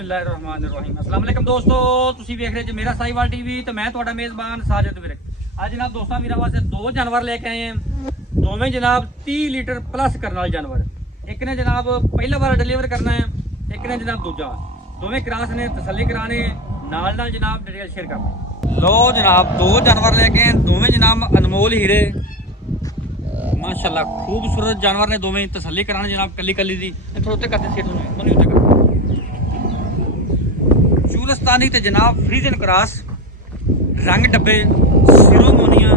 बिस्मिल्लाहिर्रहमानिर्रहीम अस्सलाम वालेकुम दोस्तों, ਤੁਸੀਂ ਵੇਖ ਰਹੇ ਜੀ ਮੇਰਾ ਸਾਈਵਾਲ ਟੀਵੀ ਤੇ ਮੈਂ ਤੁਹਾਡਾ ਮੇਜ਼ਬਾਨ ਸਾਜਦ ਵਿਰਕ। ਅੱਜ ਜਨਾਬ ਦੋਸਤਾਂ ਵੀਰਾਂ ਵਾਸਤੇ ਦੋ ਜਾਨਵਰ ਲੈ ਕੇ ਆਏ ਹਾਂ। ਦੋਵੇਂ ਜਨਾਬ 30 ਲੀਟਰ ਪਲੱਸ ਕਰਨ ਵਾਲੇ ਜਾਨਵਰ। ਇੱਕ ਨੇ ਜਨਾਬ ਪਹਿਲਾ ਵਾਰ ਡਿਲੀਵਰ ਕਰਨਾ ਹੈ, ਇੱਕ ਨੇ ਜਨਾਬ ਦੂਜਾ। ਦੋਵੇਂ ਕ੍ਰਾਸ ਨੇ, ਤਸੱਲੀ ਕਰਾਣੇ ਨਾਲ ਨਾਲ ਜਨਾਬ ਡਿਟੇਲ ਸ਼ੇਅਰ ਕਰਨਾ। ਲੋ ਜਨਾਬ ਦੋ ਜਾਨਵਰ ਲੈ ਕੇ ਆਏ, ਦੋਵੇਂ ਜਨਾਬ ਅਨਮੋਲ ਹੀਰੇ माशाल्लाह खूबसूरत जानवर ने। दोवें तसल्ली कराने जनाब कली कली दी थोड़े उत्ते करते सीट नहीं उत्ते कर चूलस्तानी ते जनाब फ्रीजन क्रॉस रंग डब्बे सिरों मोनिया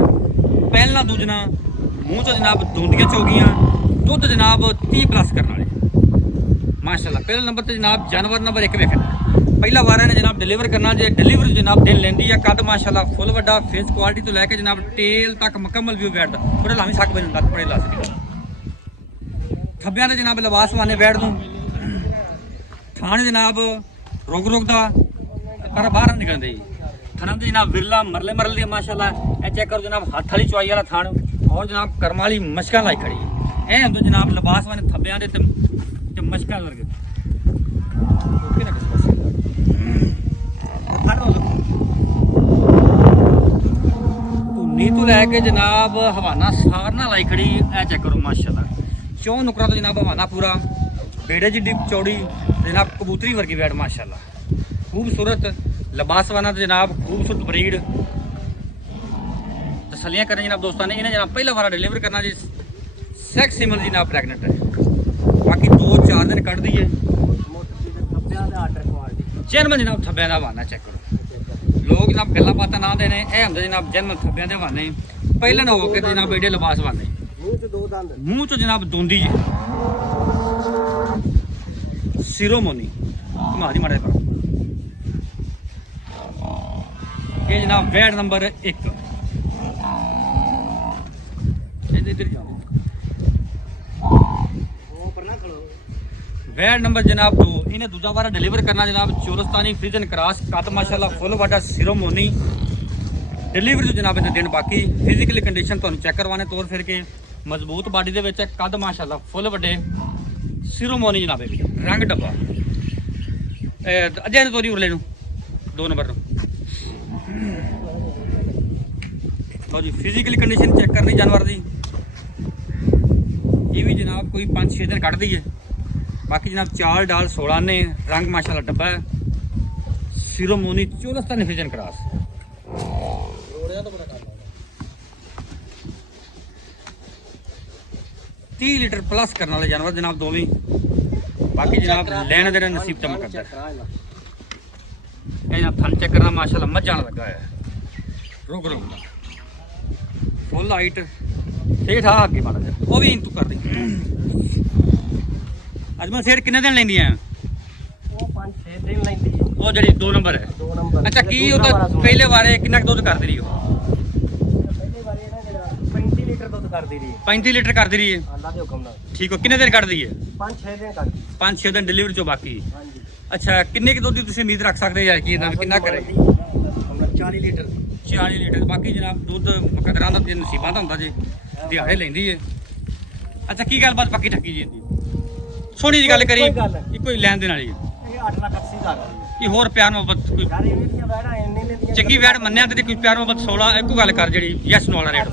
पहलना दूजना मूँह च जनाब दूंदियां चौगियां दुध जनाब 30 प्लस करने वाले माशाल्लाह। पहले नंबर ते जनाब जानवर नंबर 1 वेखना पहला वार ने जनाब डिलीवर करना जे डिलीवरी जनाब दिन लेंदी है। कद माशाल्लाह फुल वड्डा फेस क्वालिटी तो लैके जनाब टेल तक मुकम्मल व्यू बैठदा थोड़े लावी सक बन लत बड़े लास थब्बियां ने जनाब लिबास वाने बैठ दूं थाने जनाब रोक रोकदा पर बाहर निकलदे थाना ते जनाब विरला मरले मरल दी माशाल्लाह। ए चेक करो जनाब हाथ वाली चुआई वाला थान और जनाब कर्म वाली मशकां लाई खड़ी ए हुंदे जनाब लिबास वाने थब्बियां दे ते मशकां वर्गे ओके ना नीतू लैके जनाब हवाना सारना लाई खड़ी ऐ चेक करो माशाल्लाह। चौ नुकरा तो जनाब हवाना पूरा बेड़े जिड्डी चौड़ी जनाब कबूतरी वर्गी बैठ माशाल्लाह। खूबसूरत लिबासवाना तो जनाब खूबसूरत ब्रीड तसलियां करनी जनाब दोस्तों ने। इन्हें जनाब पहला बार डिलीवर करना जी सेक्स सिमल जी जनाब प्रेगनेंट है। बाकी 2-4 दिन कट दी है जन्म जनाब थब्बियां दा हवाना चेक करो। लोग जनाब गल्लां बातां ना देने ए हुंदे जनाब जन्म थब्बियां दे हवाने पहले ना हो के जनाब एडे लिबास वाने मूँह च जनाब दूंदी जी सिरोमोनी मारी मारे पर ये जनाब वैड नंबर 1 इधर जाओ वैड नंबर जनाब 2 इन्हें दूजा बार डिलीवर करना जनाब चूलस्तानी फ्रीजन क्रॉस कद माशाल्लाह फुल वाडा सिरोमोनी डिलीवरी तो जनाब इन्हें दिन बाकी फिजिकली कंडीशन तो चेक करवाने तौर फिर के मजबूत बॉडी दे विच कद माशाल्लाह फुल वड्डे सिरोमोनी जनाब रंग डब्बा अजय ने तोरी उरले 2 नंबर लो जी फिजिकली कंडीशन चेक करनी जानवर दी ये भी जनाब कोई 5-6 दिन कट दी है। बाकी जनाब चाल डाल 16 ने रंग माशाल्लाह डब्बा है सिरोमोनी चूलस्तानी फ्रीजन क्रॉस 30 लीटर प्लस करने वाले जानवर जनाब दोवें। बाकी जनाब लेने देने नसीब तम करता है जनाब थन चेक करना माशाल्लाह मजा लगा है रुक रुक फुल हाइट सेठ आ आगे माड़ा जा वो भी तू कर दी। अजमल सेठ कितने दिन लेंदी है वो 5-6 दिन लेंदी है वो जड़ी 2 नंबर है 2 नंबर। अच्छा की ओदा पहले वारे कितना दुध कर दी रही हो पहले वारे ना 35 लीटर दुध कर दी रही है 35 लीटर कर दी रही है अल्लाह दे हुक्म नाल। ठीक हो कितने दिन कर दी है 5-6 दिन कर 5-6 दिन डिलीवरी चो बाकी। हां जी अच्छा कितने की दुध दी तुसी उम्मीद रख सकते यार कि कितना करे 40 लीटर बाकी जनाब दुध मुकदरां दा ते नसीबां दा हुंदा जी दिहाड़े लेंदी है। अच्छा की गल बात पक्की ठक्की जी सोनी जी गल करी कोई लैन देन वाली 8,80,000 की होर प्यार मोहब्बत कोई चंगी वैड मन्निया ते कोई प्यार मोहब्बत 16 इको गल कर जड़ी यस नो वाला रेट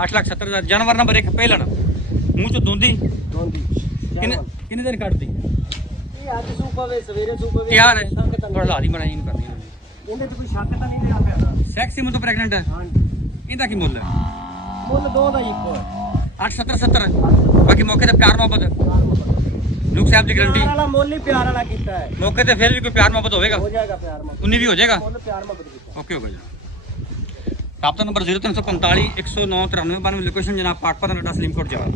8,70,000 जानवर नंबर 1 पहला ना मूँह चो दूंदी किन्ने दिन कटदी ये आज सूपा वे सवेरे सूपा वे यार थोड़ा ला दी बनाई नहीं करनी ਇਹਦੇ ਤੇ ਕੋਈ ਸ਼ੱਕ ਤਾਂ ਨਹੀਂ ਰਿਹਾ ਪਿਆ ਸੈਕਸੀ ਮਤੋਂ ਪ੍ਰੈਗਨੈਂਟ ਹੈ ਹਾਂਜੀ ਇਹਦਾ ਕੀ ਮੁੱਲ ਹੈ ਮੁੱਲ ਦੋ ਦਾ ਇੱਕੋ ਹੈ 8,70,70 ਬਾਕੀ ਮੌਕੇ ਤੇ ਪਿਆਰ ਮੁਹੱਬਤ ਲੁਕ ਸਾਹਿਬ ਦੀ ਗਾਰੰਟੀ ਵਾਲਾ ਮੁੱਲ ਹੀ ਪਿਆਰ ਵਾਲਾ ਕੀਤਾ ਹੈ ਮੌਕੇ ਤੇ ਫਿਰ ਵੀ ਕੋਈ ਪਿਆਰ ਮੁਹੱਬਤ ਹੋਵੇਗਾ ਹੋ ਜਾਏਗਾ ਪਿਆਰ ਮੁਹੱਬਤ 19 ਵੀ ਹੋ ਜਾਏਗਾ ਮੁੱਲ ਪਿਆਰ ਮੁਹੱਬਤ ਕੀਤਾ ਓਕੇ ਹੋ ਗਿਆ ਰਾਬਤਾ ਨੰਬਰ 0345 109 9392 ਲੋਕੇਸ਼ਨ ਜਨਾਬ ਪਾਕਪਤਨ ਅड्डा ਸਲੀਮਕੋਟ ਜਵਾਹਰ।